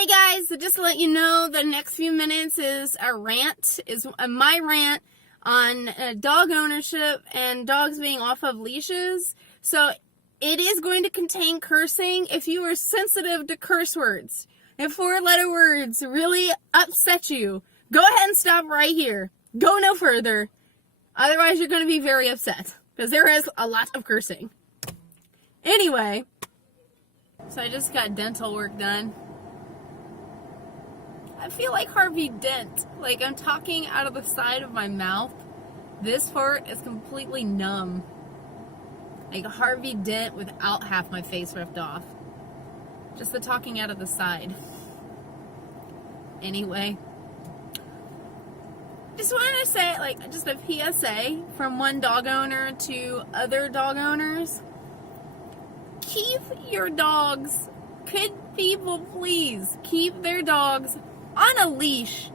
Hey guys, so just to let you know, the next few minutes is my rant on dog ownership and dogs being off of leashes. So it is going to contain cursing. If you are sensitive to curse words, if 4-letter words really upset you, go ahead and stop right here. Go no further. Otherwise, you're going to be very upset because there is a lot of cursing. Anyway, so I just got dental work done. I feel like Harvey Dent. Like I'm talking out of the side of my mouth. This part is completely numb. Like Harvey Dent without half my face ripped off. Just the talking out of the side. Anyway. Just wanted to say, like, just a PSA from one dog owner to other dog owners. Keep your dogs, could people please keep their dogs on a leash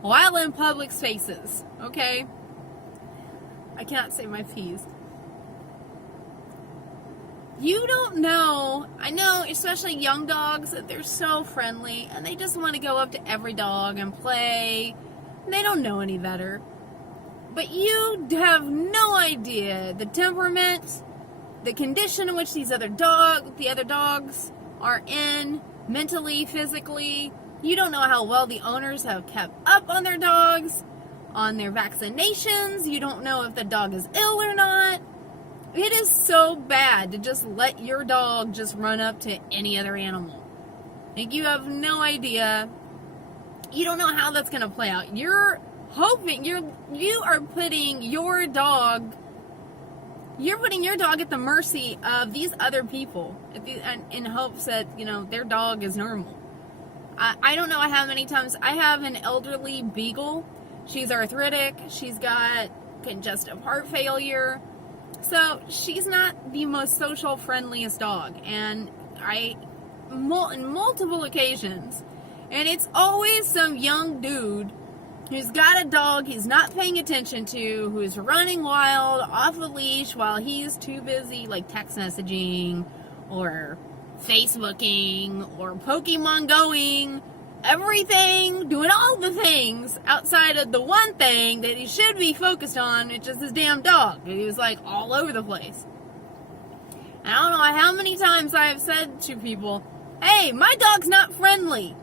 while in public spaces, okay? I can't say my P's. You don't know, I know, especially young dogs, that they're so friendly and they just want to go up to every dog and play. They don't know any better. But you have no idea the temperament, the condition in which the other dogs are in, mentally, physically. You don't know how well the owners have kept up on their dogs, on their vaccinations. You don't know if the dog is ill or not. It is so bad to just let your dog just run up to any other animal. Like, you have no idea. You don't know how that's going to play out. You're hoping, you are putting your dog at the mercy of these other people in hopes that, their dog is normal. I don't know how many times. I have an elderly beagle. She's arthritic. She's got congestive heart failure. So she's not the most social friendliest dog. And in multiple occasions, and it's always some young dude who's got a dog he's not paying attention to, who's running wild off the leash while he's too busy, like text messaging or Facebooking or Pokemon going, everything, doing all the things outside of the one thing that he should be focused on, which is his damn dog. He was like all over the place. And I don't know how many times I have said to people, hey, my dog's not friendly.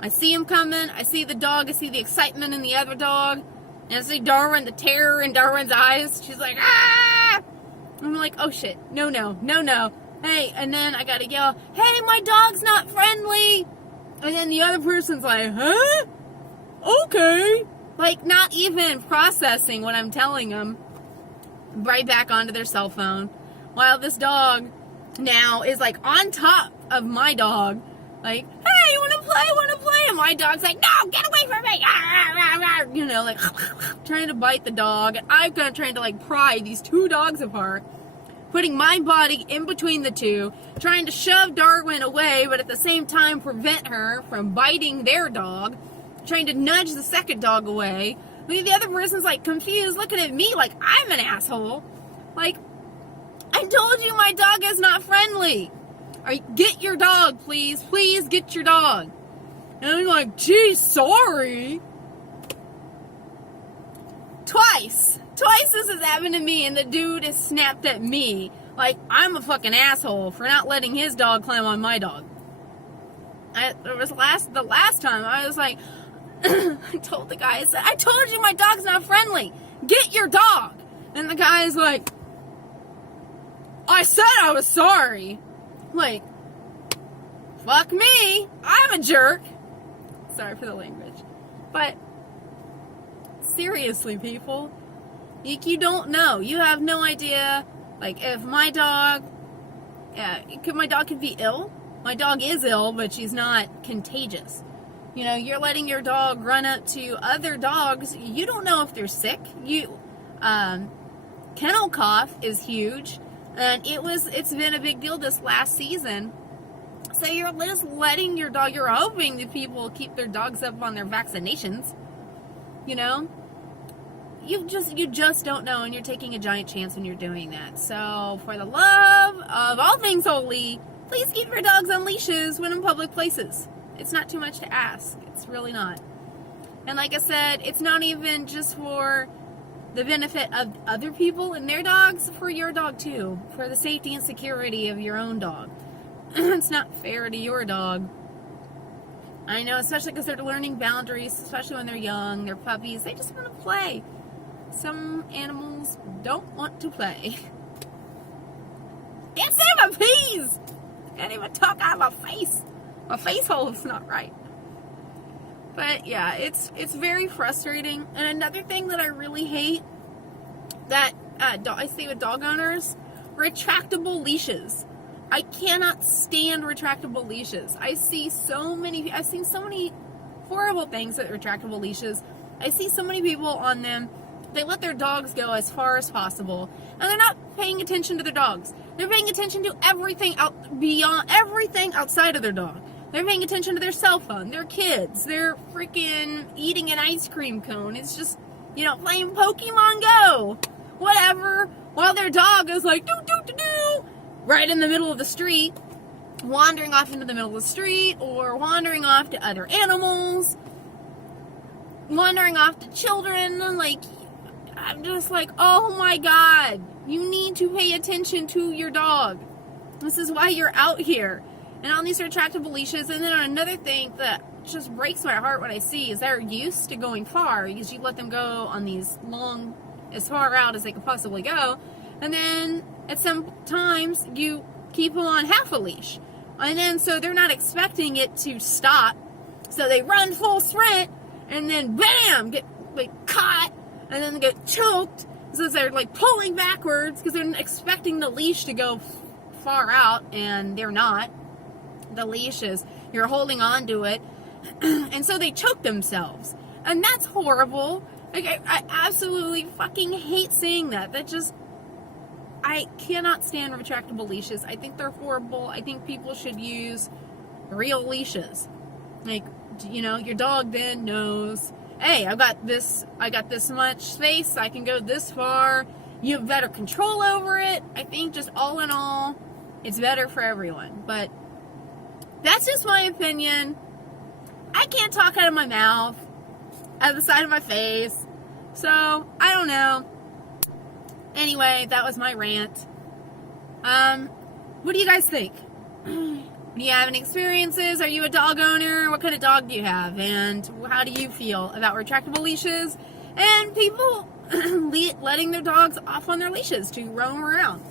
I see him coming, I see the dog, I see the excitement in the other dog, and I see Darwin, the terror in Darwin's eyes. She's like, ah! I'm like, oh shit, no. Hey, and then I gotta yell, hey, my dog's not friendly. And then the other person's like, huh? Okay. Like, not even processing what I'm telling them. Right back onto their cell phone. While this dog now is like on top of my dog. Like, hey, you wanna play? And my dog's like, no, get away from me. Like, trying to bite the dog. And I'm trying to like pry these two dogs apart. Putting my body in between the two, trying to shove Darwin away, but at the same time prevent her from biting their dog, trying to nudge the second dog away. The other person's like confused, looking at me like I'm an asshole. Like, I told you my dog is not friendly. Get your dog, please. Please get your dog. And I'm like, geez, sorry. Twice this has happened to me, and the dude has snapped at me like I'm a fucking asshole for not letting his dog climb on my dog. The last time I was like, I told the guy, I said, I told you my dog's not friendly. Get your dog. And the guy is like, I said I was sorry. Like, fuck me. I'm a jerk. Sorry for the language. But seriously, people, you don't know. You have no idea. Like, if my dog, my dog could be ill. My dog is ill, but she's not contagious. You're letting your dog run up to other dogs. You don't know if they're sick. Kennel cough is huge, and it's been a big deal this last season. So you're just letting your dog. You're hoping that people keep their dogs up on their vaccinations. You just don't know, and you're taking a giant chance when you're doing that. So, for the love of all things holy, please keep your dogs on leashes when in public places. It's not too much to ask. It's really not. And like I said, it's not even just for the benefit of other people and their dogs, for your dog too. For the safety and security of your own dog. It's not fair to your dog. I know, especially because they're learning boundaries, especially when they're young, they're puppies. They just want to play. Some animals don't want to play. Can't say my P's! Can't even talk out of my face. My face hole is not right. But yeah, it's very frustrating. And another thing that I really hate that I see with dog owners, retractable leashes. I cannot stand retractable leashes. I've seen so many horrible things with retractable leashes. I see so many people on them. They let their dogs go as far as possible, and they're not paying attention to their dogs. They're paying attention to everything outside of their dog. They're paying attention to their cell phone, their kids. They're freaking eating an ice cream cone. It's just, playing Pokemon Go, whatever. While their dog is like doo doo doo doo, right in the middle of the street, wandering off into the middle of the street, or wandering off to other animals, wandering off to children. I'm just like, oh my God, you need to pay attention to your dog. This is why you're out here. And on these retractable leashes. And then another thing that just breaks my heart when I see is they're used to going far, because you let them go on these long, as far out as they can possibly go. And then at some times you keep them on half a leash. And then so they're not expecting it to stop. So they run full sprint and then bam, get caught, and then they get choked. So they're pulling backwards because they're expecting the leash to go far out, and they're not. The leash is, you're holding on to it. And so they choke themselves. And that's horrible. I absolutely fucking hate seeing that. I cannot stand retractable leashes. I think they're horrible. I think people should use real leashes. Your dog then knows, hey, I got this much space, I can go this far. You have better control over it. I think just all in all, it's better for everyone. But that's just my opinion. I can't talk out of my mouth, out of the side of my face. So, I don't know. Anyway, that was my rant. What do you guys think? Do you have any experiences? Are you a dog owner? What kind of dog do you have? And how do you feel about retractable leashes and people letting their dogs off on their leashes to roam around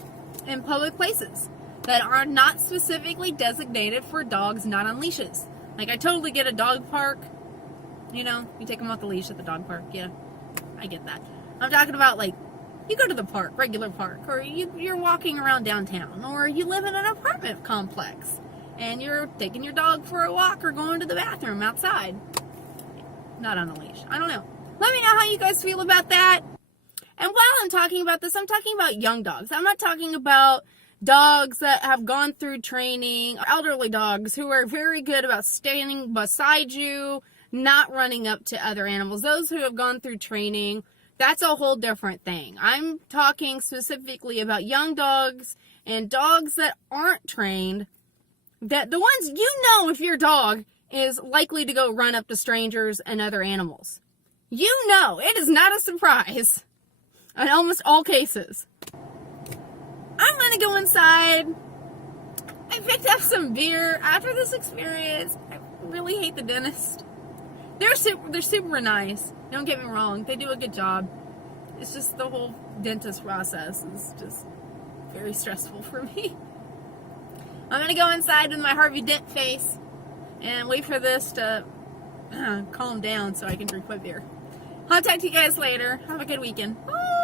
in public places that are not specifically designated for dogs not on leashes? I totally get a dog park. You take them off the leash at the dog park. Yeah, I get that. I'm talking about you go to the park, regular park, or you're walking around downtown, or you live in an apartment complex and you're taking your dog for a walk or going to the bathroom outside. Not on a leash. I don't know. Let me know how you guys feel about that. And while I'm talking about this, I'm talking about young dogs. I'm not talking about dogs that have gone through training, or elderly dogs who are very good about standing beside you, not running up to other animals. Those who have gone through training, that's a whole different thing. I'm talking specifically about young dogs and dogs that aren't trained, that the ones if your dog is likely to go run up to strangers and other animals. It is not a surprise in almost all cases. I'm going to go inside. I picked up some beer after this experience. I really hate the dentist. They're super nice. Don't get me wrong. They do a good job. It's just the whole dentist process is just very stressful for me. I'm going to go inside with my Harvey Dent face and wait for this to calm down so I can drink my beer. I'll talk to you guys later. Have a good weekend. Bye.